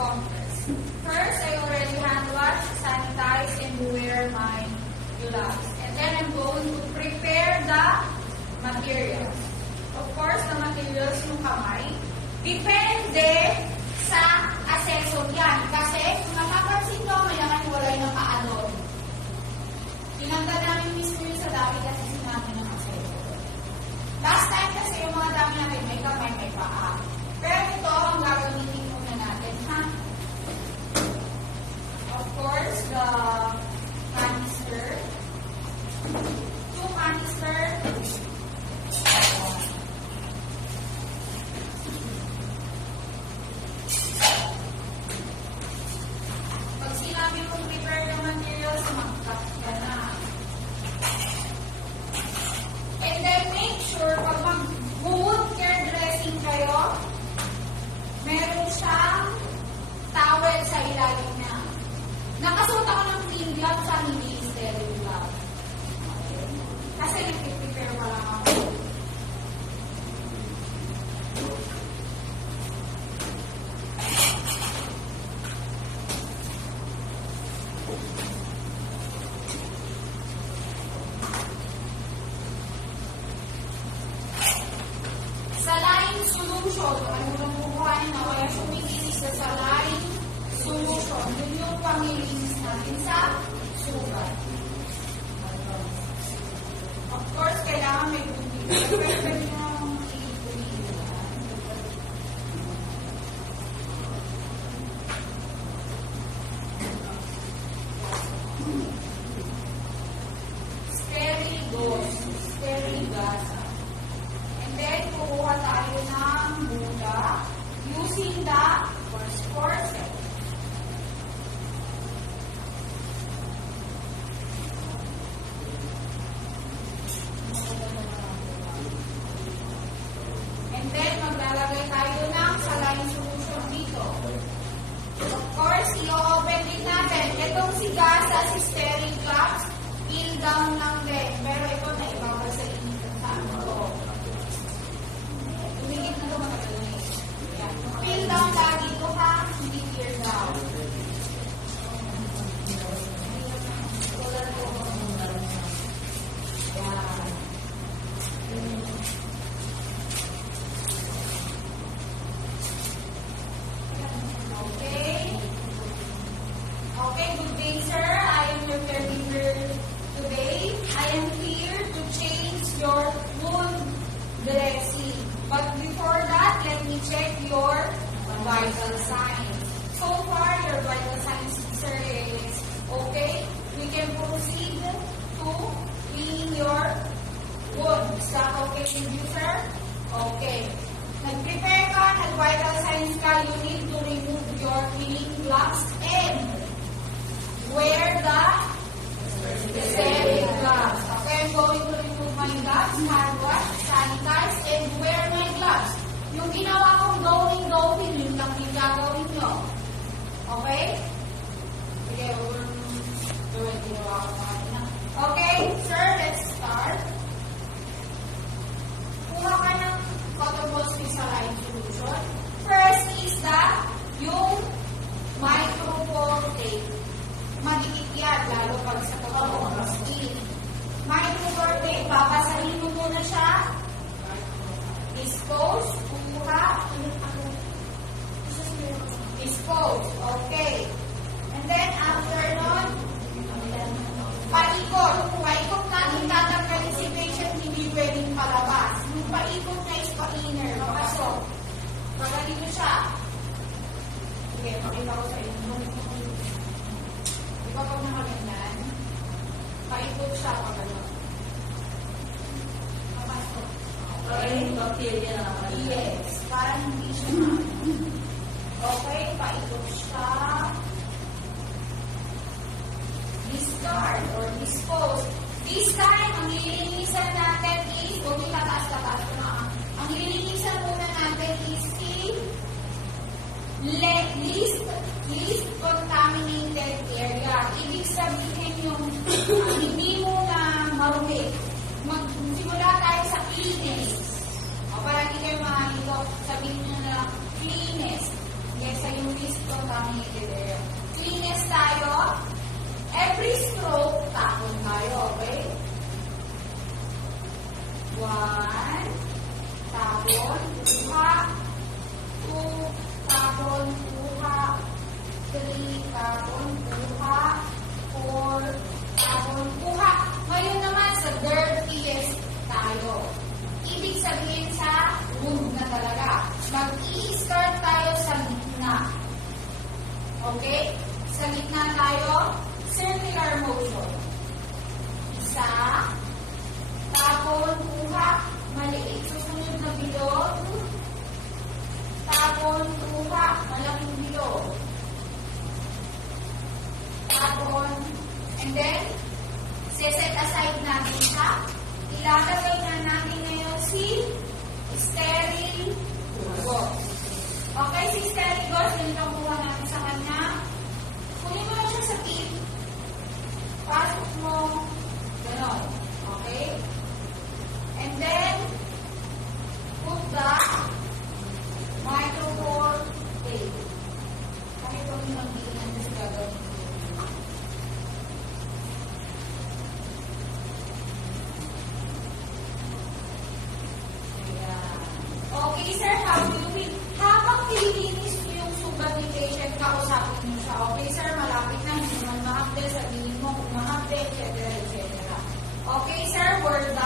compress. First, I already hand wash, sanitize, and wear my gloves. And then I'm going to prepare the materials. Of course, the materials yung kamay. Depende sa accessory yan. Kasi kung napapansin ko, may nakaniwalay na paa doon. Tinanggal namin mismo yung sa dami kasi sinabi ng accessory. Last time kasi yung mga dami natin may kamay, may paa. Pero ito ang gagamitin muna natin, ha? Of course, the canister. 2 canister. Pag sinabi mong prepare the materials, mag-cut ka na. And then make sure pag mag-wound care dressing kayo, meron siyang towel sa ilalim niya. Nakasuot ako ng clean gloves sa hindi sterile gloves. Okay. Kasi nag-prepare pa lang ako. Saline solution. Ano nang kukuhanin na kaya sumikinis sa saline solution. Yun yung pamilinis natin sa sugat. Of course, kailangan may bumili. Pero pwede nyo i-bumili. Sterile gauze. Sterile gasa. And then, kukuha tayo ng buta using the forceps. And then, maglalagay tayo ng saline solution dito. Of course, i-open din natin. Itong si gasa, si sterile cups, peel down lang din. Pero ito na ibabal sa inyo sa ano. Tumigit na ito matagal na ito. Peel down lagi ito ha, hindi tear down. Okay, good day, sir. I am your caregiver today. I am here to change your wound dressing. But before that, let me check your vital signs. So far, your vital signs, sir, is okay. We can proceed to cleaning your wound. Is that okay with you, sir? Okay. Nag-prepare ka, nag-vital signs ka, you need to remove your cleaning gloves and wear the sterile gloves. Okay, I'm going to remove my gloves, hand wash, sanitize, and wear my gloves. Yung ginawa kong going, yun lang yung gagawin nyo. Okay? Sige, ginawa ko kanina. Okay, sir, let's start. Kuha ka ng cotton ball saline solution. First is yung micropore tape. Madikit yan, lalo pag sa pagkakong skin. Micropore tape, babasahin mo muna siya. Dispose, kuha. Dispose, okay. And then, after nun, paikot. Paikot natin tatanggalin si patient, hindi pwedeng palabas. Yung paikot na is pa-inner, makasok. Pagalito siya. Sige, pakita ko sa inyo. Ikaw pag nakaganyan, paikot siya pagano. Papasok. Okay? Yes. Para hindi siya okay, paikot siya. Discard or dispose. This time, ang lilinisan natin is, huwag yung tatas-tatas na. Ang lilinisan muna natin is least contaminated area. Ibig sabihin yung hindi mo na marumi. Magsimula tayo sa cleanest. O para hindi kayo mahalito, sabihin nyo na cleanest. Yes, sa yung least contaminated. dummy. Cleanest tayo. Every stroke, tapon tayo, okay? 1, tapon, kuha. 2, tapon, kuha. 3, tapon, kuha. 4, tapon, kuha. Ngayon naman, sa dirtiest tayo. Ibig sabihin sa wound na talaga. Mag-i-start tayo sa gitna. Okay? Sa gitna tayo, circular motion. Isa, tapon, kuha, maliit, susunod na bilog, tapon, kuha, malaking bilog, tapon, and then, set aside natin siya, ilalagay na natin ngayon si sterile gauze. Okay, si sterile gauze, yun ang kuha natin sa kanya. Kunin mo na siya sa tip. Pasok mo. Ganon. Okay? And then, put the micropore tape. Kahit kung yung magbiginan kasi gagawin ko. Okay, sir, how do you feel? Habang nililinis mo yung sugat ni patient, kausapin mo siya. Okay, sir, malapit na, hindi naman mahapde, sabihin mo kung mahapde, etc. Okay, sir, we're done.